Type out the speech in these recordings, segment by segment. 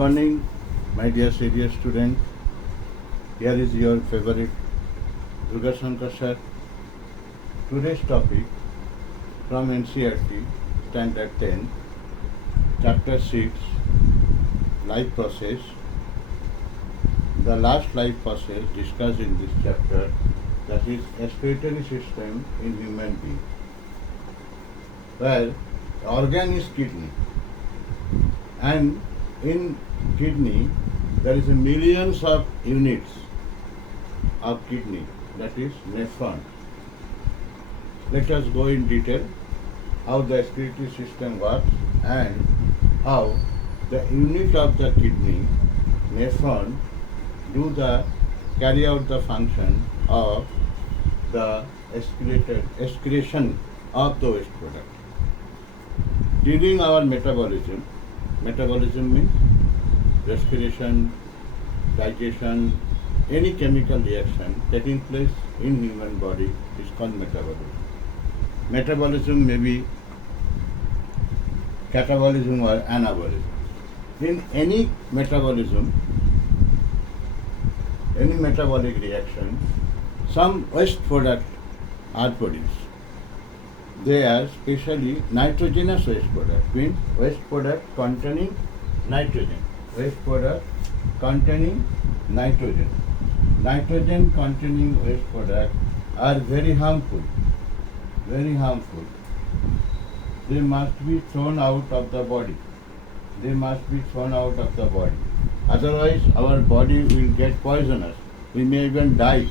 morning, my dear serious students. Here is your favorite Durga Shankar sir. Today's topic from NCERT, Standard 10, Chapter 6, Life Process. The last life process discussed in this chapter, that is respiratory system in human being, where the organ is kidney, and in kidney there is a millions of units of kidney, that is nephron. Let us go in detail how the respiratory system works and how the unit of the kidney, nephron, carry out the function of the excretion of the waste product. During our metabolism means respiration, digestion, any chemical reaction taking place in human body is called metabolism. Metabolism may be catabolism or anabolism. In any metabolism, any metabolic reaction, some waste products are produced. They are specially nitrogenous waste product, means waste product containing nitrogen. Waste product containing nitrogen. Nitrogen containing waste products are very harmful. Very harmful. They must be thrown out of the body. They must be thrown out of the body. Otherwise, our body will get poisonous. We may even die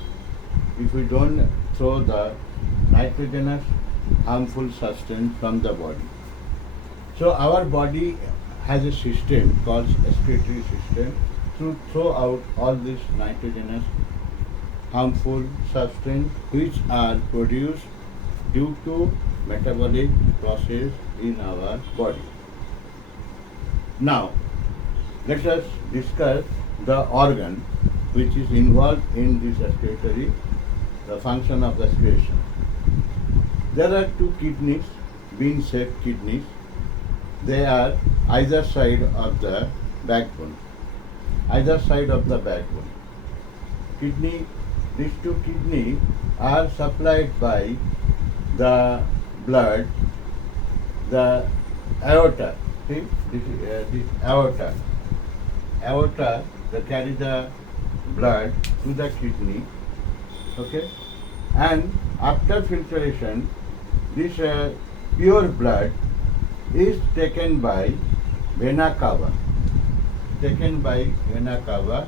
if we don't throw the nitrogenous harmful substance from the body. So our body has a system called excretory system to throw out all this nitrogenous harmful substance which are produced due to metabolic process in our body. Now, let us discuss the organ which is involved in this excretory, the function of excretion. There are two kidneys, bean-shaped kidneys. They are either side of the backbone. Either side of the backbone. These two kidneys are supplied by the blood, the aorta. See, this aorta. Aorta, they carry the blood to the kidney. Okay, and after filtration, this pure blood is taken by vena cava. Taken by vena cava,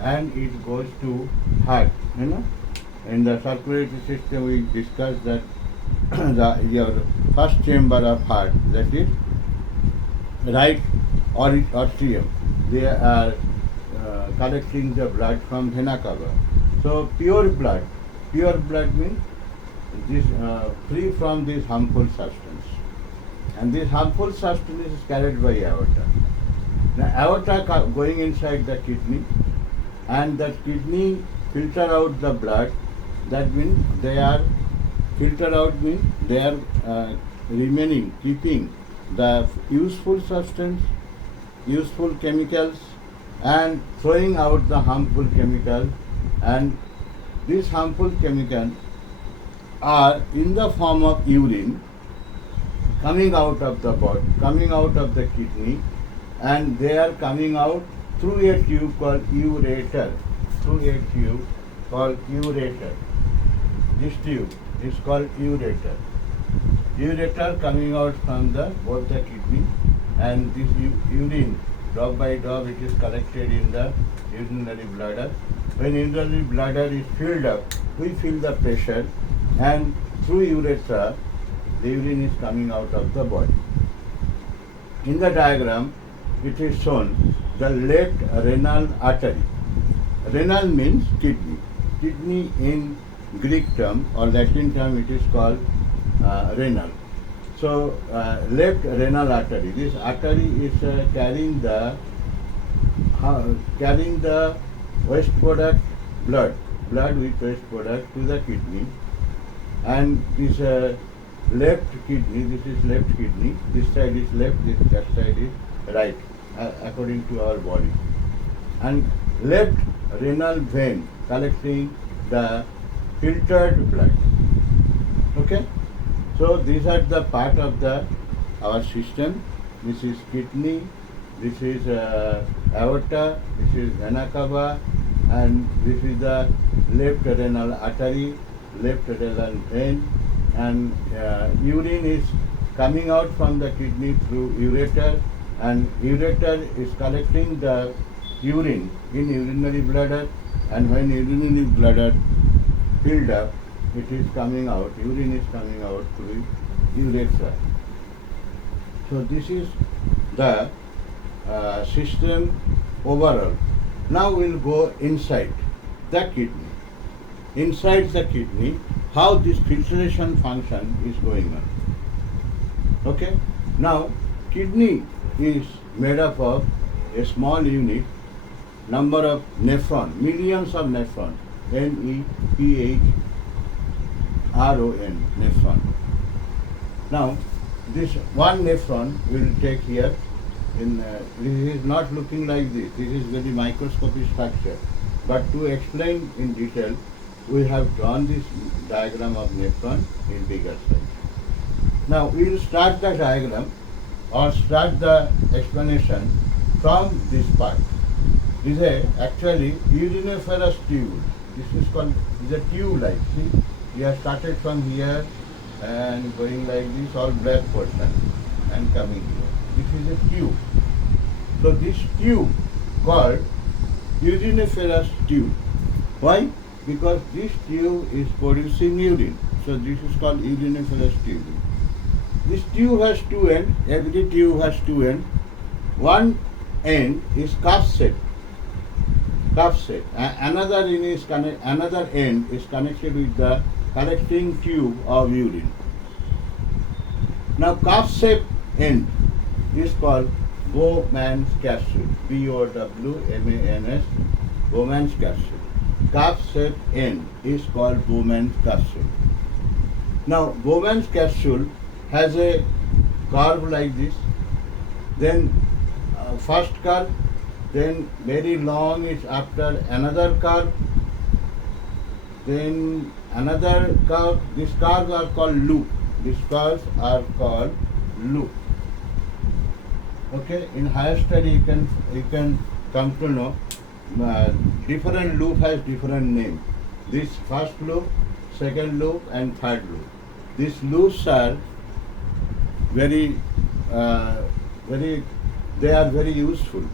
and it goes to heart. In the circulatory system, we discussed that your first chamber of heart, that is right atrium, they are collecting the blood from vena cava. So pure blood means this free from this harmful substance, and this harmful substance is carried by aorta. Now aorta going inside the kidney, and the kidney filter out the blood. That means they are filter out, means they are remaining, keeping the useful substance, useful chemicals, and throwing out the harmful chemicals. And these harmful chemicals are in the form of urine coming out of the body, coming out of the kidney, and they are coming out through a tube called ureter. Through a tube called ureter. This tube is called ureter. Ureter coming out from both the kidney, and this urine, drop by drop, it is collected in the urinary bladder. When urinary bladder is filled up, we feel the pressure, and through urethra, the urine is coming out of the body. In the diagram, it is shown the left renal artery. Renal means kidney. Kidney in Greek term or Latin term, it is called renal. So left renal artery. This artery is carrying the waste product, blood with waste product to the kidney, and this left kidney, this is left kidney, this side is left, that side is right. according to our body. And left renal vein collecting the filtered blood. Okay? So these are the part of the our system. This is kidney, this is aorta, this is vena cava, and this is the left renal artery, left renal vein, and urine is coming out from the kidney through ureter, and ureter is collecting the urine in urinary bladder, and when urinary bladder filled up, it is coming out, urine is coming out through urethra. So this is the system overall. Now we'll go inside the kidney. Inside the kidney, how this filtration function is going on. Okay? Now, kidney is made up of a small unit, number of nephron, millions of nephron, Nephron, nephron. Now, this one nephron will take here. This is not looking like this. This is very microscopic structure. But to explain in detail, we have drawn this diagram of nephron in bigger size. Now we will start the diagram or start the explanation from this part. This is actually uriniferous tube. This is called a tube like. See, we have started from here and going like this, all black portion and coming here. This is a tube. So this tube called uriniferous tube. Why? Because this tube is producing urine. So this is called uriniferous tube. This tube has two ends. Every tube has two ends. One end is cup shape. Another end is connected with the collecting tube of urine. Now cup shape end is called Bowman's capsule. Bowmans, Bowman's capsule. Cup shape end is called Bowman's capsule. Now Bowman's capsule has a curve like this. Then first curve, then very long is after another curve, then another curve. These curves are called loop. These curves are called loop. Okay, in higher study you can come to know different loop has different name. This first loop, second loop, and third loop. These loops are very they are very useful.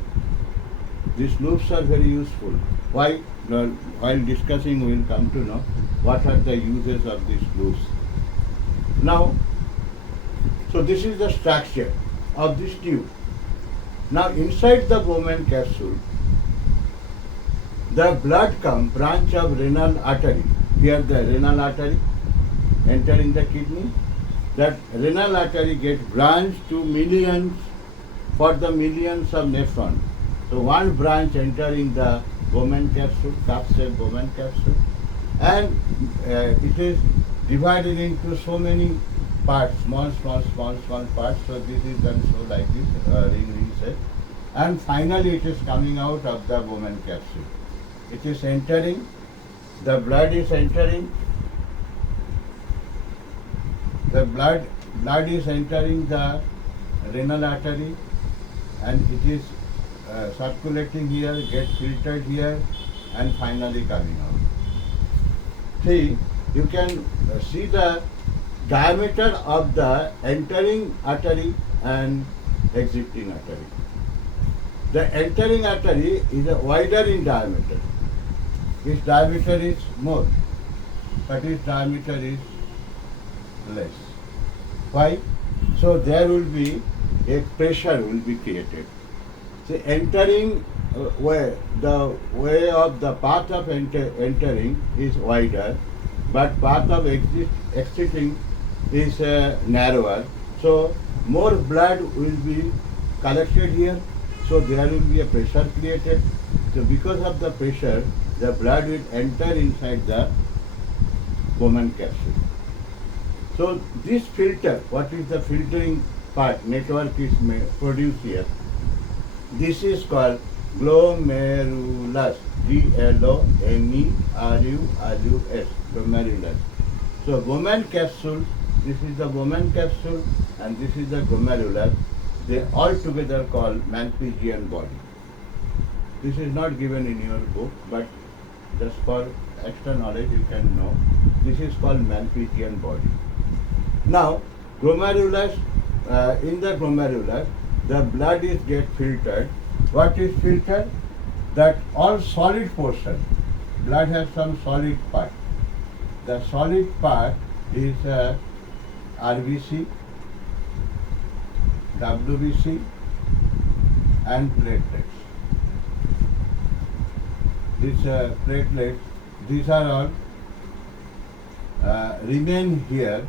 These loops are very useful. Why? Well, while discussing, we will come to know what are the uses of these loops. Now, so this is the structure of this tube. Now, inside the Bowman capsule, the blood comes branch of renal artery. Here, the renal artery entering the kidney. That renal artery gets branched to millions for the millions of nephrons. So one branch entering the Bowman capsule, cup-shaped Bowman capsule, and it is divided into so many parts, small parts. So this is done so like this, ring shape, and finally it is coming out of the Bowman capsule. It is entering, the blood is entering, the blood is entering the renal artery, and it is circulating here, gets filtered here, and finally coming out. See, you can see the diameter of the entering artery and exiting artery. The entering artery is wider in diameter. Its diameter is more, but its diameter is less. Why? So there will be a pressure will be created. So entering way, the way of the path of entering is wider, but path of exiting is narrower. So more blood will be collected here. So there will be a pressure created. So because of the pressure, the blood will enter inside the Bowman capsule. So this filter, what is the filtering part, network is produced here. This is called glomerulus. Glomerulus. Glomerulus. So woman capsule. This is the woman capsule, and this is the glomerulus. They all together called Malpighian body. This is not given in your book, but just for extra knowledge you can know. This is called Malpighian body. Now, glomerulus, in the glomerulus, the blood is get filtered. What is filtered? That all solid portion. Blood has some solid part. The solid part is RBC, WBC, and platelets. These platelets, these are all remain here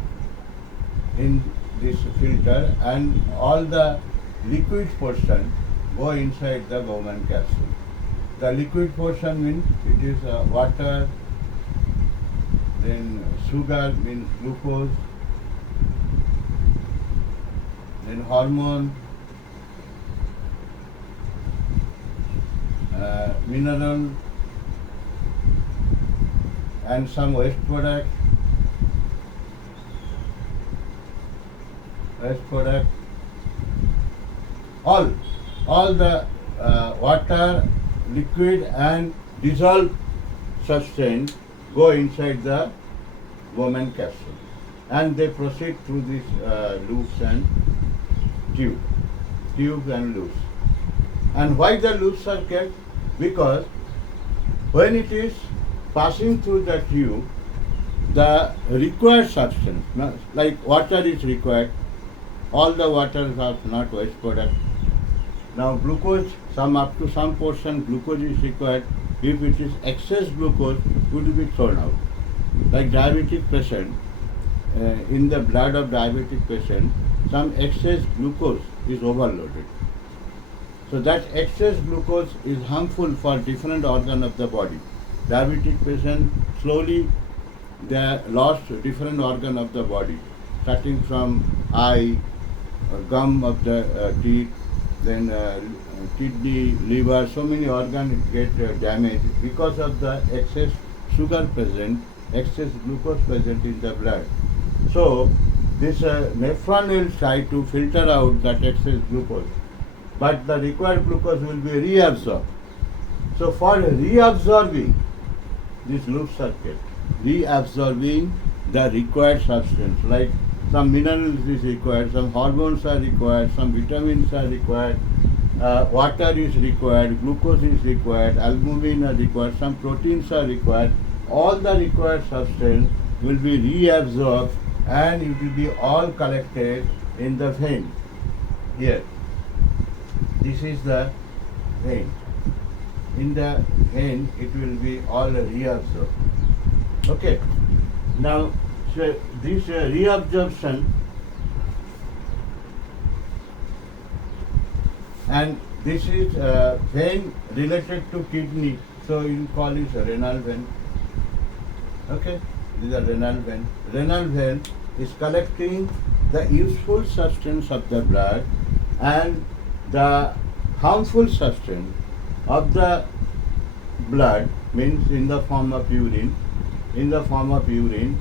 in this filter, and all the liquid portion go inside the Bowman capsule. The liquid portion means it is water, then sugar means glucose, then hormone, mineral, and some waste product. All the water, liquid, and dissolved substance go inside the Bowman capsule, and they proceed through these loops and tubes and loops. And why the loops are kept? Because when it is passing through the tube, the required substance, like water is required, all the waters are not waste product. Now glucose, some up to some portion glucose is required. If it is excess glucose, it will be thrown out. Like diabetic patient, in the blood of diabetic patient, some excess glucose is overloaded. So that excess glucose is harmful for different organ of the body. Diabetic patient, slowly they lost different organ of the body, starting from eye, gum of the teeth, then kidney, liver, so many organs get damaged because of the excess sugar present, excess glucose present in the blood. So this nephron will try to filter out that excess glucose, but the required glucose will be reabsorbed. So for reabsorbing this loop circuit, reabsorbing the required substance, like some minerals is required, some hormones are required, some vitamins are required, water is required, glucose is required, albumin are required, some proteins are required. All the required substance will be reabsorbed, and it will be all collected in the vein. Here, this is the vein. In the vein, it will be all reabsorbed. Okay. Now, so this reabsorption, and this is vein related to kidney, so you call it renal vein. Okay, this is a renal vein. Renal vein is collecting the useful substance of the blood and the harmful substance of the blood, means in the form of urine. In the form of urine,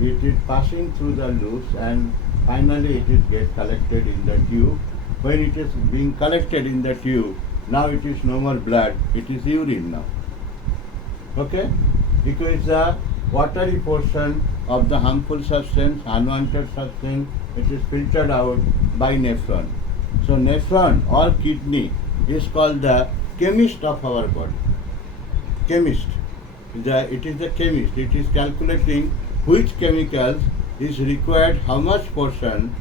it is passing through the loops, and finally it is get collected in the tube. When it is being collected in the tube, now it is no more blood, it is urine now. Okay? Because the watery portion of the harmful substance, unwanted substance, it is filtered out by nephron. So nephron or kidney is called the chemist of our body. Chemist. It is the chemist. It is calculating which chemicals is required, how much portion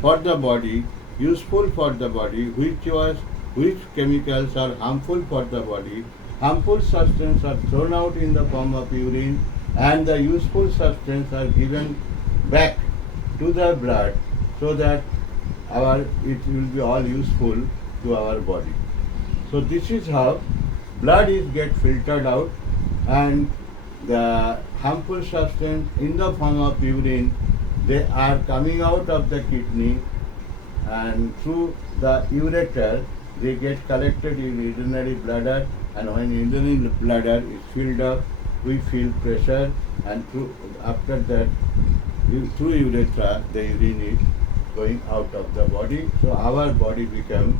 for the body, useful for the body, which chemicals are harmful for the body. Harmful substances are thrown out in the form of urine, and the useful substances are given back to the blood, so that it will be all useful to our body. So this is how blood is get filtered out, and the harmful substance in the form of urine, they are coming out of the kidney, and through the ureter they get collected in urinary bladder, and when urinary bladder is filled up, we feel pressure, and after that, through urethra, the urine is going out of the body. So our body becomes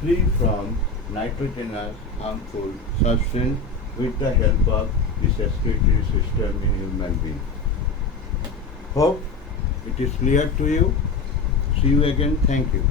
free from nitrogenous harmful substance with the help of this excretory system in human being. Hope it is clear to you. See you again. Thank you.